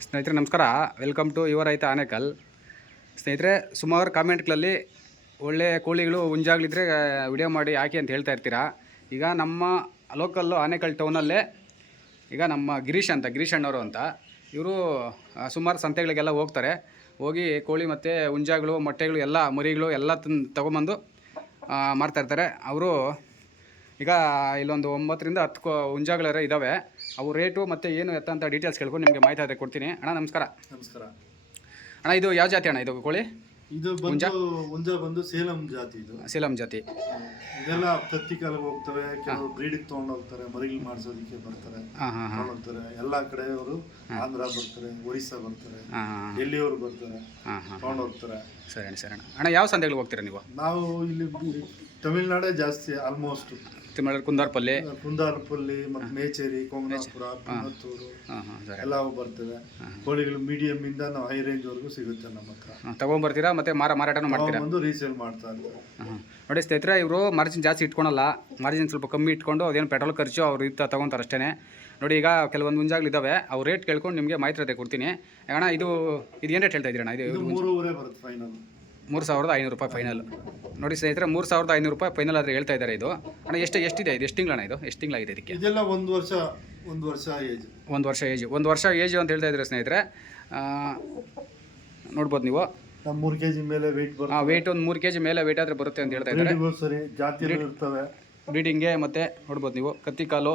ಸ್ನೇಹಿತರೆ ನಮಸ್ಕಾರ. Welcome to your ರೈತ ಆನೇಕಲ್ ಸ್ನೇಹಿತರೆ ಸುಮಾರು ಕಾಮೆಂಟ್ಗಳಲ್ಲಿ ಒಳ್ಳೆ ಕೋಳಿಗಳು ಹುಂಜಾಗ್ಲಿದ್ರೆ ವಿಡಿಯೋ ಮಾಡಿ ಹಾಕಿ ಅಂತ ಹೇಳ್ತಾ ಇರ್ತೀರಾ? ಈಗ ನಮ್ಮ ಲೋಕಲ್ಲು ಆನೇಕಲ್ ಟೌನಲ್ಲೇ ಈಗ ನಮ್ಮ ಗಿರೀಶ್ ಅಂತ ಗಿರೀಶ್ ಅಣ್ಣವರು ಅಂತ ಇವರು ಸುಮಾರು ಸಂತೆಗಳಿಗೆಲ್ಲ ಹೋಗ್ತಾರೆ. ಹೋಗಿ ಕೋಳಿ ಮತ್ತು ಹುಂಜಾಗಳು ಮೊಟ್ಟೆಗಳು ಎಲ್ಲ ಮರಿಗಳು ಎಲ್ಲ ತಂದು ತೊಗೊಂಬಂದು ಆ, ಮಾರ್ತಾ ಇರ್ತಾರೆ. ಅವರು ಈಗ ಇಲ್ಲೊಂದು ಒಂಬತ್ತರಿಂದ ಹತ್ತು ಕೋ ಹುಂಜಾಗಳರ ಇದ್ದಾವೆ ಅವು ರೇಟು ಮತ್ತು ಏನು ಎತ್ತ ಅಂತ ಡೀಟೇಲ್ಸ್ ಕೇಳ್ಕೊಂಡು ನಿಮಗೆ ಮಾಹಿತಿ ಅದೇ ಕೊಡ್ತೀನಿ. ಅಣ್ಣ ನಮಸ್ಕಾರ. ನಮಸ್ಕಾರ. ಅಣ್ಣ ಇದು ಯಾವ ಜಾತಿ ಅಣ್ಣ ಇದು ಕೋಳಿ? ಇದು ಬಂದು ಹುಂಜ ಬಂದು ಸೇಲಂ ಜಾತಿ ಇದು. ಸೇಲಂ ಜಾತಿ. ಇದೆಲ್ಲ ತತ್ತಿ ಕಾಲಕ್ಕೆ ಹೋಗ್ತವೆ ಕೆಲವು ಬ್ರೀಡಿಗೆ ತೊಗೊಂಡು ಹೋಗ್ತಾರೆ ಮರಿಗಳು ಮಾಡಿಸೋದಕ್ಕೆ ಬರ್ತಾರೆ ಹಾಂ ಹಾಂ ಹಾಂ. ಹೋಗ್ತಾರೆ. ಎಲ್ಲಾ ಕಡೆಯವರು ಆಂಧ್ರ ಬರ್ತಾರೆ ಒರಿಸ್ಸಾ ಬರ್ತಾರೆ ಹಾಂ ಹಾಂ ಡೆಲ್ಲಿಯವರು ಬರ್ತಾರೆ ಹಾಂ ಹಾಂ. ತಗೊಂಡು ಹೋಗ್ತಾರೆ. ಸರಿ ಅಣ್ಣ ಸರಿ ಅಣ್ಣ. ಅಣ್ಣ ಯಾವ ಸಂತೆಗಳಿಗೆ ಹೋಗ್ತೀರಾ ನೀವು? ನಾವು ಇಲ್ಲಿ ಬಿ- ತಮಿಳ್ನಾಡೇ ಜಾಸ್ತಿ ಆಲ್ಮೋಸ್ಟ್ ತಿಮ್ಮಳ ಕುಂದಾರ್ಪಲ್ಲಿ. ಕುಂದಾರಪಲ್ಲಿ ಮತ್ತು ಮೇಚೇರಿ ಕೊಂಗನಾಪುರ ಪುನ್ನತ್ತೂರು ಹಾಂ ಹಾಂ ಸರಿ. ಎಲ್ಲವೂ ಬರ್ತವೆ ಕೋಳಿಗಳು ಮೀಡಿಯಂ ಇಂದ ನಾವು ಹೈ ರೇಂಜ್ ವರೆಗೂ ಸಿಗುತ್ತೆ ನಮ್ಮ ಹತ್ರ. ಹಾಂ ತೊಗೊಂಬರ್ತೀರಾ ಮತ್ತು ಮಾರ ಮಾರಾಟನೂ ಮಾಡ್ತೀರಾ? ಒಂದು ರೀಸೇಲ್ ಮಾಡ್ತಾ ಇದ್ದಾರೆ ಹಾಂ ನೋಡಿ ಸ್ನೇಹಿತರೆ ಇವರು ಮಾರ್ಜಿನ್ ಜಾಸ್ತಿ ಇಟ್ಕೊಳಲ್ಲ. ಮಾರ್ಜಿನ್ ಸ್ವಲ್ಪ ಕಮ್ಮಿ ಇಟ್ಕೊಂಡು ಅದೇನು ಪೆಟ್ರೋಲ್ ಖರ್ಚು ಅವ್ರು ಇತ್ತ ತೊಗೊತಾರೆ ಅಷ್ಟೇ ನೋಡಿ ಈಗ ಕೆಲವೊಂದು ಮುಂಜಾಗ್ಲಿದ್ದಾವೆ. ಅವ್ರು ರೇಟ್ ಕೇಳ್ಕೊಂಡು ನಿಮಗೆ ಮಾಹಿತಿ ಕೊಡ್ತೀನಿ. ಅಣ್ಣ ಇದು ಇದು ಏನು ರೇಟ್ ಹೇಳ್ತಾ ಇದ್ದೀರಣ್ಣ ಇದು ಇದು ಮೂರುವರೆ ಬರುತ್ತೆ ಫೈನಲ್ ಮೂರು ಸಾವಿರದ ಐನೂರು ರೂಪಾಯಿ ಫೈನಲ್ ನೋಡಿ ಸ್ನೇಹಿತರೆ ಮೂರು ಸಾವಿರದ ಐನೂರು ರೂಪಾಯಿ ಫೈನಲ್ ಆದರೆ ಹೇಳ್ತಾ ಇದ್ದಾರೆ ಇದು. ಅಣ್ಣ ಎಷ್ಟು ಎಷ್ಟಿದೆ ಇದು? ಎಷ್ಟು ತಿಂಗಳಣ್ಣ ಇದು? ಎಷ್ಟು ತಿಂಗಳಾಗಿದೆ ಇದಕ್ಕೆ? ಇದೆಲ್ಲ ಒಂದು ವರ್ಷ ಒಂದು ವರ್ಷ ಏಜ್ ಒಂದು ವರ್ಷ ಏಜ್ ಒಂದು ವರ್ಷ ಏಜ್ ಅಂತ ಹೇಳ್ತಾ ಇದ್ದಾರೆ ಸ್ನೇಹಿತರೆ. ನೋಡ್ಬೋದು ನೀವು. ಮೂರು ಕೆ ಜಿ ಮೇಲೆ ವೆಯ್ಟ್ ಬರುತ್ತೆ. ವೆಯ್ಟ್ ಒಂದು ಮೂರು ಕೆ ಜಿ ಮೇಲೆ ವೆಯ್ಟ್ ಆದರೆ ಬರುತ್ತೆ ಅಂತ ಹೇಳ್ತಾ ಇದ್ದಾರೆ. ಸರಿ ಜಾತಿ ಇರ್ತವೆ. ಬ್ರೀಡಿಂಗ್ಗೆ ಮತ್ತು ನೋಡ್ಬೋದು ನೀವು. ಕತ್ತಿ ಕಾಲು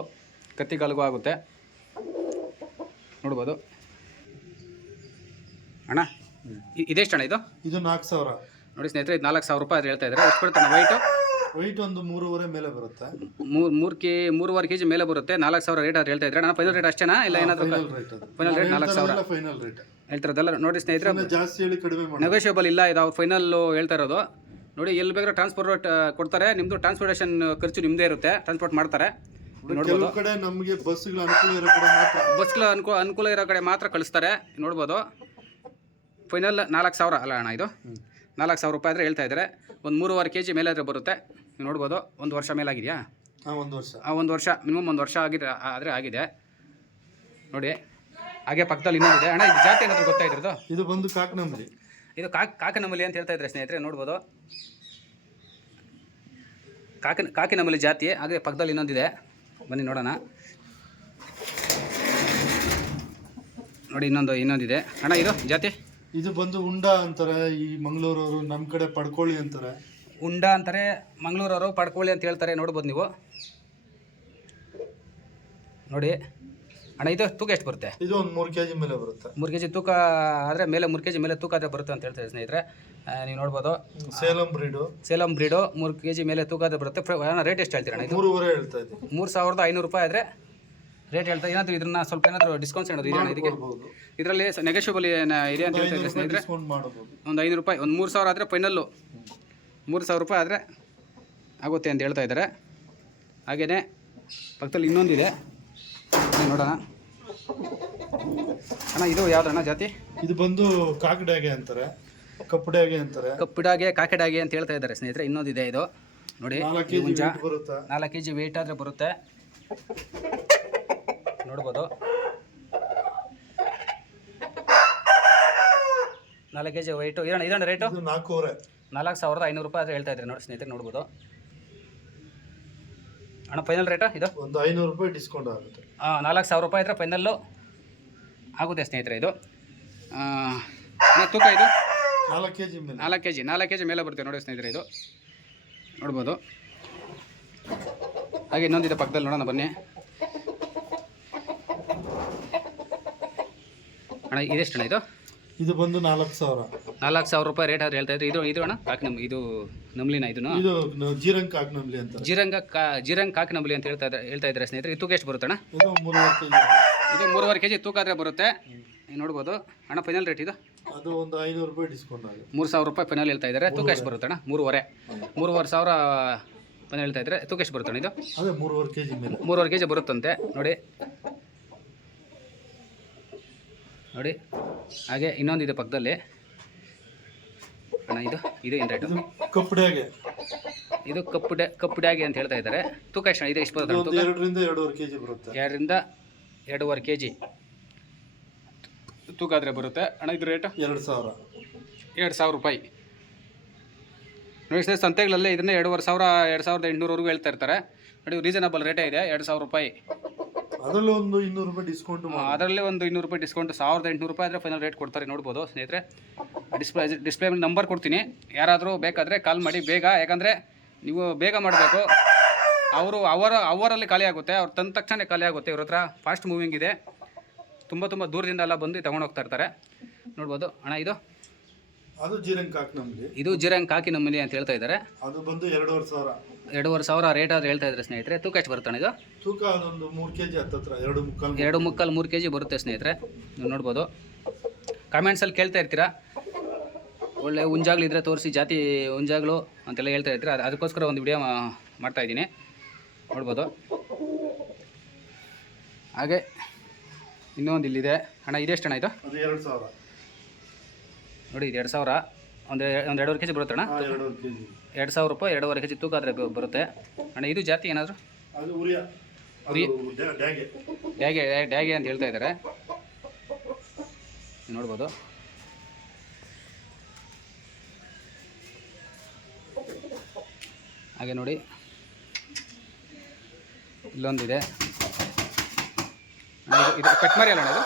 ಕತ್ತಿ ಕಾಲಿಗೂ ಆಗುತ್ತೆ. ನೋಡ್ಬೋದು. ಅಣ್ಣ ಇದೆಷ್ಟು ಅಣ್ಣ ಇದು? ಇದು ನಾಲ್ಕು ಸಾವಿರ. ನೋಡಿ ಸ್ನೇಹಿತರೆ ಇದು ನಾಲ್ಕು ಸಾವಿರ ರೂಪಾಯಿ ಅದು ಹೇಳ್ತಾ ಇದ್ದಾರೆ. ಎಷ್ಟು ಬರುತ್ತೆ ವೈಟ್ ವೈಟು ಒಂದು ಮೂರುವರೆ ಮೇಲೆ ಬರುತ್ತೆ. ಮೂರು ಮೂರು ಕೆ ಮೂರುವರೆ ಕೆಜಿ ಮೇಲೆ ಬರುತ್ತೆ. ನಾಲ್ಕು ಸಾವಿರ ರೇಟ್ ಅದು ಹೇಳ್ತಾ ಇದ್ದಾರೆ. ನಾನು ಫೈನಲ್ ರೇಟ್ ಅಷ್ಟೇನಾ? ಇಲ್ಲ ಏನಾದರೂ ಫೈನಲ್ ರೇಟ್ ನಾಲ್ಕು ಸಾವಿರ. ಫೈನಲ್ ರೇಟ್ ಹೇಳ್ತಿರೋದಲ್ಲ ನೋಡಿ ಸ್ನೇಹಿತರೆ ಜಾಸ್ತಿ ಹೇಳಿ ಕಡಿಮೆ ನೆಗೋಷಿಯಬಲ್ ಇಲ್ಲ ಇದು. ಅವ್ರು ಫೈನಲ್ ಹೇಳ್ತಾ ಇರೋದು. ನೋಡಿ ಎಲ್ಲಿ ಬೇಕಾದ್ರೆ ಟ್ರಾನ್ಸ್ಪೋರ್ಟ್ ಕೊಡ್ತಾರೆ. ನಿಮ್ಮದು ಟ್ರಾನ್ಸ್ಪೋರ್ಟೇಷನ್ ಖರ್ಚು ನಿಮ್ಮದೇ ಇರುತ್ತೆ. ಟ್ರಾನ್ಸ್ಪೋರ್ಟ್ ಮಾಡ್ತಾರೆ. ನೋಡ್ಬೋದು. ಕಡೆ ನಮಗೆ ಬಸ್ಗಳ ಅನುಕೂಲ ಇರೋ ಕಡೆ ಮಾತ್ರ. ಬಸ್ಗಳ ಅನುಕೂಲ ಅನುಕೂಲ ಇರೋ ಕಡೆ ಮಾತ್ರ ಕಳಿಸ್ತಾರೆ. ನೋಡ್ಬೋದು. ಫೈನಲ್ ನಾಲ್ಕು ಸಾವಿರ ಅಲ್ಲ ಅಣ್ಣ ಇದು? ನಾಲ್ಕು ಸಾವಿರ ರೂಪಾಯಿ ಆದರೆ ಹೇಳ್ತಾ ಇದ್ದಾರೆ. ಒಂದು ಮೂರುವರೆ ಕೆ ಜಿ ಮೇಲೆ ಆದರೆ ಬರುತ್ತೆ. ನೀವು ನೋಡ್ಬೋದು ಒಂದು ವರ್ಷ ಮೇಲಾಗಿದೆಯಾ ಹಾಂ ಒಂದು ವರ್ಷ. ಆ ಒಂದು ವರ್ಷ ಮಿನಿಮಮ್ ಒಂದು ವರ್ಷ ಆಗಿದೆ ಆದರೆ ಆಗಿದೆ. ನೋಡಿ ಹಾಗೆ ಪಕ್ಕದಲ್ಲಿ ಇನ್ನೊಂದಿದೆ ಅಣ್ಣ ಇದು ಜಾತಿ ಏನಾದರೂ ಗೊತ್ತಾ ಇದ್ರದ್ದು? ಇದು ಬಂದು ಕಾಕನಂಬಲಿ. ಇದು ಕಾಕ್ ಕಾಕನಮಲಿ ಅಂತ ಹೇಳ್ತಾ ಇದ್ದಾರೆ ಸ್ನೇಹಿತರೆ ನೋಡ್ಬೋದು. ಕಾಕ ಕಾಕಿನಮಲಿ ಜಾತಿ ಹಾಗೆ ಪಕ್ಕದಲ್ಲಿ ಇನ್ನೊಂದಿದೆ ಬನ್ನಿ ನೋಡೋಣ. ನೋಡಿ ಇನ್ನೊಂದು ಇನ್ನೊಂದಿದೆ ಅಣ್ಣ ಇದು ಜಾತಿ? ಇದು ಬಂದು ಉಂಡ ಅಂತಾರೆ ಈ ಮಂಗಳೂರವರು ನಮ್ಮ ಕಡೆ ಪಡ್ಕೊಳ್ಳಿ ಅಂತಾರೆ. ಉಂಡ ಅಂತಾರೆ ಮಂಗಳೂರವರು ಪಡ್ಕೊಳ್ಳಿ ಅಂತ ಹೇಳ್ತಾರೆ ನೋಡ್ಬೋದು ನೀವು. ನೋಡಿ ಅಣ್ಣ ಇದು ತೂಕ ಎಷ್ಟು ಬರುತ್ತೆ? ಇದು ಒಂದು ಮೂರು ಕೆ ಜಿ ಮೇಲೆ ಬರುತ್ತೆ. ಮೂರು ಕೆ ಜಿ ತೂಕ ಆದರೆ ಮೇಲೆ ಮೂರು ಕೆ ಜಿ ಮೇಲೆ ತೂಕ ಆದರೆ ಬರುತ್ತೆ ಅಂತ ಹೇಳ್ತಾರೆ ಸ್ನೇಹಿತರೆ. ನೀವು ನೋಡ್ಬೋದು. ಸೇಲಂ ಬ್ರೀಡು. ಸೇಲಂ ಬ್ರೀಡು ಮೂರು ಕೆ ಜಿ ಮೇಲೆ ತೂಕ ಆದರೆ ಬರುತ್ತೆ. ರೇಟ್ ಎಷ್ಟು ಹೇಳ್ತೀರಣ್ಣ ಇದು? ಮೂರುವರೆ ಹೇಳ್ತಾ ಇದ್ದೀವಿ ಮೂರು ಸಾವಿರದ ಐನೂರು ರೂಪಾಯಿ ಆದರೆ ರೇಟ್ ಹೇಳ್ತಾ ಏನಾದರೂ ಇದನ್ನ ಸ್ವಲ್ಪ ಏನಾದರೂ ಡಿಸ್ಕೌಂಟ್ಸ್ ಏನಾದ್ರು ಇದೆಯಾ ಇದಕ್ಕೆ? ಇದರಲ್ಲಿ ನೆಗೋಷಿಯಬಲ್ ಇದೆ ಅಂತ ಹೇಳ್ತಾ ಇದ್ದಾರೆ ಸ್ನೇಹಿತರೆ. ಡಿಸ್ಕೌಂಟ್ ಮಾಡಬಹುದು ಒಂದು ಐನೂರು ರೂಪಾಯಿ ಒಂದು ಮೂರು ಸಾವಿರ ಆದರೆ ಫೈನಲ್ಲು ಮೂರು ಸಾವಿರ ರೂಪಾಯಿ ಆದರೆ ಆಗುತ್ತೆ ಅಂತ ಹೇಳ್ತಾ ಇದ್ದಾರೆ. ಹಾಗೆಯೇ ಪಕ್ಕದಲ್ಲಿ ಇನ್ನೊಂದಿದೆ. ನೋಡೋಣ. ಅಣ್ಣ ಇದು ಯಾವ್ದಣ್ಣ ಜಾತಿ? ಇದು ಬಂದು ಕಾಕಡಾಗೆ ಅಂತಾರೆ. ಕಪ್ಪಡಾಗೆ ಅಂತಾರೆ. ಕಪ್ಪಿಡಾಗೆ ಕಾಕಿಡಾಗೆ ಅಂತ ಹೇಳ್ತಾ ಇದ್ದಾರೆ ಸ್ನೇಹಿತರೆ. ಇನ್ನೊಂದಿದೆ ಇದು. ನೋಡಿ ನಾಲ್ಕು ಕೆ ಜಿ ಹುಂಜ ಬರುತ್ತೆ. ನಾಲ್ಕು ಕೆ ಜಿ ವೆಯ್ಟ್ ಆದರೆ ಬರುತ್ತೆ. ನೋಡ್ಬೋದು. ನಾಲ್ಕು ಕೆ ಜಿ ವೈಟು ಇದಣ್ಣ ಇದೆ ರೇಟು ಇದು ನಾಲ್ಕೂವರೆ. ನಾಲ್ಕು ಸಾವಿರದ ಐನೂರು ರೂಪಾಯಿ ಆದರೆ ಹೇಳ್ತಾ ಇದ್ರೆ ನೋಡಿ ಸ್ನೇಹಿತರೆ ನೋಡ್ಬೋದು. ಅಣ್ಣ ಫೈನಲ್ ರೇಟಾ ಇದು? ಒಂದು ಐನೂರು ರೂಪಾಯಿ ಡಿಸ್ಕೌಂಟ್ ಆಗುತ್ತೆ. ಹಾಂ ನಾಲ್ಕು ಸಾವಿರ ರೂಪಾಯಿ ಇದ್ರೆ ಫೈನಲ್ಲು ಆಗುತ್ತೆ ಸ್ನೇಹಿತರೆ ಇದು. ತೂಕ ಇದು? ನಾಲ್ಕು ಕೆ ಜಿ ಮೇಲೆ. ನಾಲ್ಕು ಕೆ ಜಿ ನಾಲ್ಕು ಕೆ ಜಿ ಮೇಲೆ ಬರುತ್ತೆ ನೋಡಿ ಸ್ನೇಹಿತರೆ ಇದು. ನೋಡ್ಬೋದು. ಹಾಗೆ ಇನ್ನೊಂದಿದೆ ಪಕ್ಕದಲ್ಲಿ ನೋಡೋಣ ಬನ್ನಿ. ಅಣ್ಣ ಇದೆಷ್ಟು ಅಣ್ಣ ಇದು? ಇದು ಬಂದು ನಾಲ್ಕು ಸಾವಿರ. ನಾಲ್ಕು ಸಾವಿರ ರೂಪಾಯಿ ರೇಟ್ ಆದ್ರೆ ಹೇಳ್ತಾ ಇದ್ರು. ಇದು ಇದು ಅಣ್ಣ ಕಾಕಿ ನಮ್ ಇದು ನಮ್ಲಿನ ಇದನ್ನು ಇದು ಜೀರಂಗ್ ನಮ್ಲಿ ಅಂತ. ಜೀರಂಗ ಕಾ ಜೀರಂಗ್ ಕಾಕಿ ನಮ್ಲಿ ಅಂತ ಹೇಳ್ತಾ ಇದ್ದಾರೆ ಹೇಳ್ತಾ ಇದ್ದಾರೆ ಸ್ನೇಹಿತರೆ. ಇದು ತೂಕ ಎಷ್ಟು ಬರುತ್ತೆ ಅಣ್ಣ ಇದು ಮೂರುವರೆ ಇದು ಮೂರುವರೆ ಕೆ ತೂಕ ಆದರೆ ಬರುತ್ತೆ. ನೀವು ನೋಡ್ಬೋದು. ಅಣ್ಣ ಫೈನಲ್ ರೇಟ್ ಇದು? ಅದು ಒಂದು ಐನೂರು ರೂಪಾಯಿ ಡಿಸ್ಕೌಂಟ್ ಆಗುತ್ತೆ. ಮೂರು ಸಾವಿರ ರೂಪಾಯಿ ಫೈನಲ್ ಹೇಳ್ತಾ ಇದ್ದಾರೆ ತೂಕ ಎಷ್ಟು ಬರುತ್ತೆ ಅಣ್ಣ ಮೂರುವರೆ ಮೂರುವರೆ ಸಾವಿರ ಫೈನಲ್ ಹೇಳ್ತಾ ಇದ್ದಾರೆ ತೂಕ ಎಷ್ಟು ಬರುತ್ತೆ ಅಣ್ಣ ಇದು? ಅದೇ ಮೂರುವರೆ ಕೆಜಿ ಮೇಲೆ. ಮೂರುವರೆ ಕೆ ಜಿ ಬರುತ್ತಂತೆ. ನೋಡಿ. ನೋಡಿ. ಹಾಗೆ ಇನ್ನೊಂದಿದೆ ಪಕ್ಕದಲ್ಲಿ. ಅಣ್ಣ ಇದು ಇದು ಏನು ರೇಟು ಇದು ಕಪ್ಪಡಾಗೆ ಇದು ಕಪ್ಪು ಡ್ಯಾ ಕಪ್ಪು ಡ್ಯಾಗಿ ಅಂತ ಹೇಳ್ತಾ ಇದ್ದಾರೆ. ತೂಕ ಎಷ್ಟು? ಇದು ಎಷ್ಟು ಬರುತ್ತೆ ತೂಕ? ಎರಡರಿಂದ ಎರಡೂವರೆ ಕೆ ಜಿ ಬರುತ್ತೆ. ಎರಡರಿಂದ ಎರಡೂವರೆ ಕೆ ಜಿ ತೂಕ ಆದರೆ ಬರುತ್ತೆ. ಅಣ್ಣ ಇದು ರೇಟು ಎರಡು ಸಾವಿರ. ಎರಡು ಸಾವಿರ ರೂಪಾಯಿ. ನೋಡಿ ಸಂತೆಗಳಲ್ಲೇ ಸಂತೆಗಳಲ್ಲಿ ಇದನ್ನೇ ಎರಡೂವರೆ ಸಾವಿರ ಎರಡು ಸಾವಿರದ ಎಂಟುನೂರವರೆಗೂ ಹೇಳ್ತಾ ಇರ್ತಾರೆ. ನೋಡಿ ರೀಸನಬಲ್ ರೇಟೇ ಇದೆ ಎರಡು ಸಾವಿರ ರೂಪಾಯಿ. ಅದರಲ್ಲೂ ಒಂದು ಇನ್ನೂರು ರೂಪಾಯಿ ಡಿಸ್ಕೌಂಟ್ ಅದರಲ್ಲಿ ಒಂದು ಇನ್ನೂರು ರೂಪಾಯಿ ಡಿಸ್ಕೌಂಟ್ ಸಾವಿರದ ಎಂಟುನೂರು ರೂಪಾಯಿ ಆದರೆ ಫೈನಲ್ ರೇಟ್ ಕೊಡ್ತಾರೆ ನೋಡ್ಬೋದು ಸ್ನೇಹಿತರೆ. ಡಿಸ್ಪ್ಲೇ ಡಿಸ್ಪ್ಲೇ ನಂಬರ್ ಕೊಡ್ತೀನಿ. ಯಾರಾದರೂ ಬೇಕಾದರೆ ಕಾಲ್ ಮಾಡಿ ಬೇಗ ಯಾಕಂದರೆ ನೀವು ಬೇಗ ಮಾಡಬೇಕು. ಅವರು ಅವರ ಅವರಲ್ಲಿ ಖಾಲಿ ಆಗುತ್ತೆ ಅವ್ರು ತಂದ ತಕ್ಷಣ ಖಾಲಿ ಆಗುತ್ತೆ ಇವ್ರ ಹತ್ರ ಫಾಸ್ಟ್ ಮೂವಿಂಗ್ ಇದೆ. ತುಂಬ ತುಂಬ ದೂರದಿಂದ ಎಲ್ಲ ಬಂದು ತಗೊಂಡು ಹೋಗ್ತಾ ಇರ್ತಾರೆ. ನೋಡ್ಬೋದು. ಅಣ್ಣ ಇದು? ಅದು ಜೀರಂಗ್ ಇದು ಜಿರಂಗ್ ಕಾಕಿ ನಮ್ಮಲ್ಲಿ ಅಂತ ಹೇಳ್ತಾ ಇದ್ದಾರೆ. ಅದು ಬಂದು ಎರಡೂವರೆ ಸಾವಿರ. ಎರಡೂವರೆ ಸಾವಿರ ರೇಟ್ ಆದ್ರೆ ಹೇಳ್ತಾ ಇದ್ದಾರೆ ಸ್ನೇಹಿತರೆ. ತೂಕ ಎಷ್ಟು ಬರುತ್ತೆ ಇದು? ತೂಕ ಅದೊಂದು ಮೂರು ಕೆ ಜಿ ಹತ್ತತ್ರ ಎರಡು ಮುಕ್ಕಾಲು ಎರಡು ಮುಕ್ಕಾಲು ಮೂರು ಕೆ ಜಿ ಬರುತ್ತೆ ಸ್ನೇಹಿತರೆ. ನೀವು ನೋಡ್ಬೋದು. ಕಾಮೆಂಟ್ಸಲ್ಲಿ ಕೇಳ್ತಾ ಇರ್ತೀರಾ? ಒಳ್ಳೆ ಹುಂಜಾಗ್ಲಿದ್ರೆ ತೋರಿಸಿ ಜಾತಿ ಹುಂಜಾಗ್ಲು ಅಂತೆಲ್ಲ ಹೇಳ್ತಾ ಇರ್ತೀರ? ಅದು ಅದಕ್ಕೋಸ್ಕರ ಒಂದು ವಿಡಿಯೋ ಮಾಡ್ತಾ ಇದ್ದೀನಿ. ನೋಡ್ಬೋದು. ಹಾಗೆ ಇನ್ನೊಂದು ಇಲ್ಲಿದೆ ಅಣ್ಣ ಇದೆಷ್ಟು ಹಣ ಇದು? ಅದು ಎರಡು ಸಾವಿರ. ನೋಡಿ ಇದು ಎರಡು ಸಾವಿರ. ಒಂದು ಒಂದು ಎರಡೂವರೆ ಕೆ ಜಿ ಬರುತ್ತೆ ಅಣ್ಣ ಹಾಂ ಎರಡೂವರೆ ಕೆ ಜಿ ಎರಡು ಸಾವಿರ ರೂಪಾಯಿ ಎರಡೂವರೆ ಕೆ ಜಿ ತೂಕ ಆದರೆ ಬರುತ್ತೆ. ಅಣ್ಣ ಇದು ಜಾತಿ ಏನಾದರೂ? ಅದು ಉರಿಯ. ಡ್ಯಾಗೆ. ಡ್ಯಾಗೆ ಡ್ಯಾಗೆ ಅಂತ ಹೇಳ್ತಾ ಇದ್ದಾರೆ ನೋಡ್ಬೋದು. ಹಾಗೆ ನೋಡಿ. ಇಲ್ಲೊಂದಿದೆ. ಅಣ್ಣ, ಇದು ಇದು ಪೆಟ್ಮಾರಿ ಅಲ್ಲ ಅಣ್ಣ ಇದು?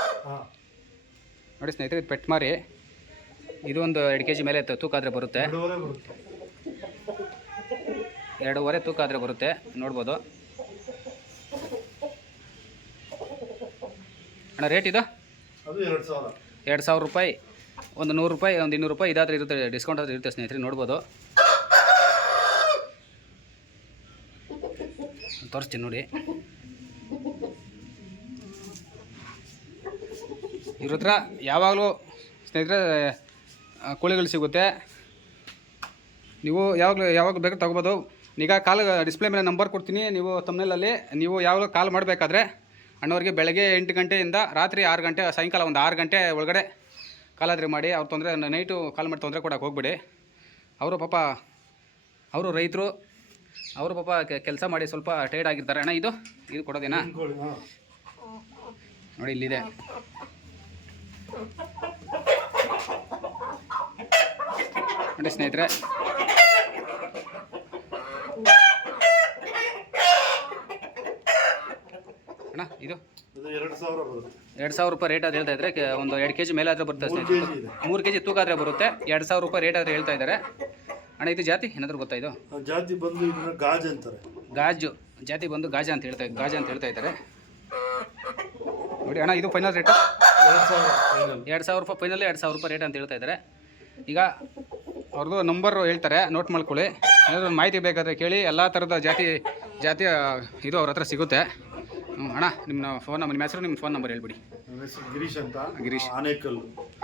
ನೋಡಿ ಸ್ನೇಹಿತರೆ ಇದು ಪೆಟ್ಮಾರಿ. ಇದು ಒಂದು ಎರಡು ಕೆ ಜಿ ಮೇಲೆ ತೂಕ ಆದರೆ ಬರುತ್ತೆ. ಎರಡೂವರೆ ತೂಕ ಆದರೆ ಬರುತ್ತೆ. ನೋಡ್ಬೋದು. ಅಣ್ಣ ರೇಟ್ ಇದು? ಎರಡು ಸಾವಿರ. ರೂಪಾಯಿ. ಒಂದು ನೂರು ರೂಪಾಯಿ ಒಂದು ಇನ್ನೂರು ರೂಪಾಯಿ ಇದಾದರೆ ಇರುತ್ತೆ ಡಿಸ್ಕೌಂಟ್ ಆದರೆ ಇರುತ್ತೆ ಸ್ನೇಹಿತರೆ ನೋಡ್ಬೋದು. ತೋರಿಸ್ತೀನಿ ನೋಡಿ. ಇವ್ರ ಹತ್ರ ಯಾವಾಗಲೂ ಸ್ನೇಹಿತರೆ ಕೋಳಿಗಳು ಸಿಗುತ್ತೆ. ನೀವು ಯಾವಾಗಲೂ ಯಾವಾಗ ಬೇಕು ತಗೋಬೋದು. ಈಗ ಕಾಲ್ ಡಿಸ್ಪ್ಲೇ ಮೇಲೆ ನಂಬರ್ ಕೊಡ್ತೀನಿ ನೀವು ತಮ್ಮನೇಲಲ್ಲಿ ನೀವು ಯಾವಾಗಲೂ ಕಾಲ್ ಮಾಡಬೇಕಾದ್ರೆ ಅಣ್ಣವ್ರಿಗೆ ಬೆಳಗ್ಗೆ ಎಂಟು ಗಂಟೆಯಿಂದ ರಾತ್ರಿ ಆರು ಗಂಟೆ ಸಾಯಂಕಾಲ ಒಂದು ಆರು ಗಂಟೆ ಒಳಗಡೆ ಕಾಲಾದ್ರಿ ಮಾಡಿ. ಅವ್ರು ತೊಂದರೆ ನೈಟು ಕಾಲ್ ಮಾಡಿ ತೊಂದರೆ ಕೊಡೋಕೆ ಹೋಗ್ಬಿಡಿ. ಅವರು ಪಾಪ ಅವರು ರೈತರು ಅವರು ಪಾಪ ಕೆಲಸ ಮಾಡಿ ಸ್ವಲ್ಪ ಟೈರ್ಡ್ ಆಗಿರ್ತಾರೆ. ಅಣ್ಣ ಇದು ಇದು ಕೊಡೋದೇನಾ? ನೋಡಿ ಇಲ್ಲಿದೆ. ನೋಡಿ ಸ್ನೇಹಿತರೆ. ಅಣ್ಣ ಇದು? ಎರಡು ಸಾವಿರ ರೂಪಾಯಿ ರೇಟ್ ಅದು ಹೇಳ್ತಾ ಇದ್ರೆ ಒಂದು ಎರಡು ಕೆ ಜಿ ಮೇಲೆ ಆದರೆ ಬರುತ್ತೆ ಮೂರು ಸ್ನೇಹಿತರೆ. ಕೆ ಜಿ ಮೂರು ಕೆ ತೂಕ ಆದರೆ ಬರುತ್ತೆ. ಎರಡು ಸಾವಿರ ರೂಪಾಯಿ ರೇಟ್ ಆದ್ರೆ ಹೇಳ್ತಾ ಇದ್ದಾರೆ. ಅಣ್ಣ ಇದು ಜಾತಿ? ಏನಾದರೂ ಗೊತ್ತಾ ಇದು? ಜಾತಿ ಬಂದು ಗಾಜ್ ಅಂತಾರೆ. ಗಾಜು. ಜಾತಿ ಬಂದು ಗಾಜ ಅಂತ ಹೇಳ್ತಾ ಗಾಜ ಅಂತ ಹೇಳ್ತಾ ಇದ್ದಾರೆ. ನೋಡಿ ಅಣ್ಣ ಇದು ಫೈನಲ್ ರೇಟು ಎರಡು ಸಾವಿರ ಫೈನಲ್ ಎರಡು ಸಾವಿರ ರೂಪಾಯಿ ಫೈನಲ್ ಎರಡು ಸಾವಿರ ರೂಪಾಯಿ ರೇಟ್ ಅಂತ ಹೇಳ್ತಾ ಇದ್ದಾರೆ. ಈಗ ಅವ್ರದ್ದು ನಂಬರು ಹೇಳ್ತಾರೆ ನೋಟ್ ಮಾಡ್ಕೊಳ್ಳಿ. ಏನಾದರೂ ಮಾಹಿತಿ ಬೇಕಾದರೆ ಕೇಳಿ ಎಲ್ಲ ಥರದ ಜಾತಿ ಜಾತಿಯ ಇದು ಅವ್ರ ಹತ್ರ ಸಿಗುತ್ತೆ. ಹ್ಮ್, ಅಣ್ಣ ನಿಮ್ಮ ಫೋನ್ ನಂಬರ್ ನಿಮ್ಮ ಹೆಸರು ನಿಮ್ಮ ಫೋನ್ ನಂಬರ್ ಹೇಳ್ಬಿಡಿ. ನನ್ನ ಹೆಸರು ಗಿರೀಶ್ ಅಂತ. ಗಿರೀಶ್. ಆನೇಕಲ್.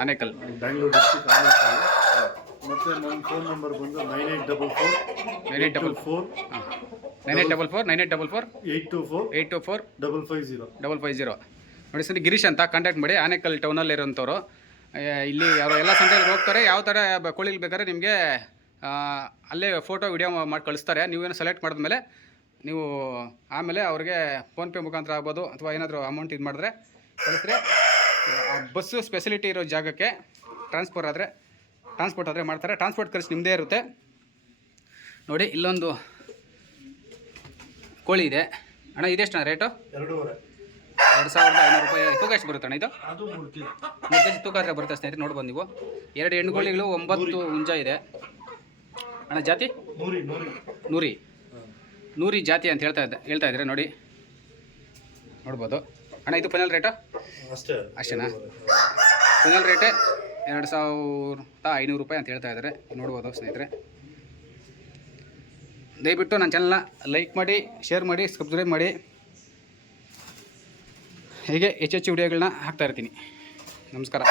ಆನೇಕಲ್. ಬೆಂಗಳೂರು ಡಿಸ್ಟಿಕ್ ಆನೇಕಲ್. ಮತ್ತೆ ನನ್ನ ಫೋನ್ ನಂಬರ್ ಬಂದು nine eight double four nine eight double four ಹಾಂ nine eight double four nine eight double four eight two four eight two four double five zero double five zero ನೋಡಿ sir, Girish ಅಂತ contact ಮಾಡಿ, ಆನೇಕಲ್ ಟೌನಲ್ಲಿ ಇರೋಂಥವ್ರು ಇಲ್ಲಿ ಅವರು ಎಲ್ಲ ಸಂತೆಯಲ್ಲಿ ಹೋಗ್ತಾರೆ, ಯಾವ ಥರ ಕೋಳಿಲಿ ಬೇಕಾದ್ರೆ ನಿಮಗೆ ಅಲ್ಲೇ ಫೋಟೋ ವಿಡಿಯೋ ಮಾಡಿ ಕಳಿಸ್ತಾರೆ. ನೀವೇನು ಸೆಲೆಕ್ಟ್ ಮಾಡಿದ್ಮೇಲೆ ನೀವು ಆಮೇಲೆ ಅವ್ರಿಗೆ ಫೋನ್ಪೇ ಮುಖಾಂತರ ಆಗ್ಬೋದು, ಅಥವಾ ಏನಾದರೂ ಅಮೌಂಟ್ ಇದು ಮಾಡಿದ್ರೆ ಕಳಿಸ್ರೆ. ಬಸ್ಸು ಸ್ಪೆಸಿಲಿಟಿ ಇರೋ ಜಾಗಕ್ಕೆ ಟ್ರಾನ್ಸ್ಪೋರ್ಟ್ ಆದರೆ ಟ್ರಾನ್ಸ್ಪೋರ್ಟ್ ಆದರೆ ಮಾಡ್ತಾರೆ. ಟ್ರಾನ್ಸ್ಪೋರ್ಟ್ ಖರ್ಚು ನಿಮ್ಮದೇ ಇರುತ್ತೆ. ನೋಡಿ, ಇಲ್ಲೊಂದು ಕೋಳಿ ಇದೆ. ಅಣ್ಣ, ಇದೆಷ್ಟು ರೇಟು ಎರಡೂವರೆ. ಎರಡು ಸಾವಿರದ ಐನೂರು ರೂಪಾಯಿ ತೂಕ ಎಷ್ಟು ಬರುತ್ತಣ್ಣ ಇದು? ಮೂರು ಕೆ ಜಿ ತೂಕ ಆದರೆ ಬರುತ್ತೆ ಸ್ನೇಹಿತರೆ ನೋಡ್ಬೋದು ನೀವು. ಎರಡು ಹೆಣ್ಣುಗೋಳಿಗಳು ಒಂಬತ್ತು ಹುಂಜ ಇದೆ. ಅಣ್ಣ ಜಾತಿ? ನೂರಿ ನೂರಿ. ಜಾತಿ ಅಂತ ಹೇಳ್ತಾ ಇದ್ದೆ ಹೇಳ್ತಾ ಇದ್ದಾರೆ ನೋಡಿ. ನೋಡ್ಬೋದು. ಅಣ್ಣ ಇದು ಫೈನಲ್ ರೇಟು ಅಷ್ಟೇ. ಅಷ್ಟೇನಾ? ಫೈನಲ್ ರೇಟೇ ಎರಡು ಸಾವಿರದ ಐನೂರು ರೂಪಾಯಿ ಅಂತ ಹೇಳ್ತಾ ಇದ್ದಾರೆ. ನೋಡ್ಬೋದು ಸ್ನೇಹಿತರೆ. ದಯವಿಟ್ಟು ನನ್ನ ಚಾನಲ್ನ ಲೈಕ್ ಮಾಡಿ ಶೇರ್ ಮಾಡಿ ಸಬ್ಸ್ಕ್ರೈಬ್ ಮಾಡಿ. ಹೀಗೆ ಹೆಚ್ಚು ವಿಡಿಯೋಗಳನ್ನ ಹಾಕ್ತಾ ಇರ್ತೀನಿ. ನಮಸ್ಕಾರ.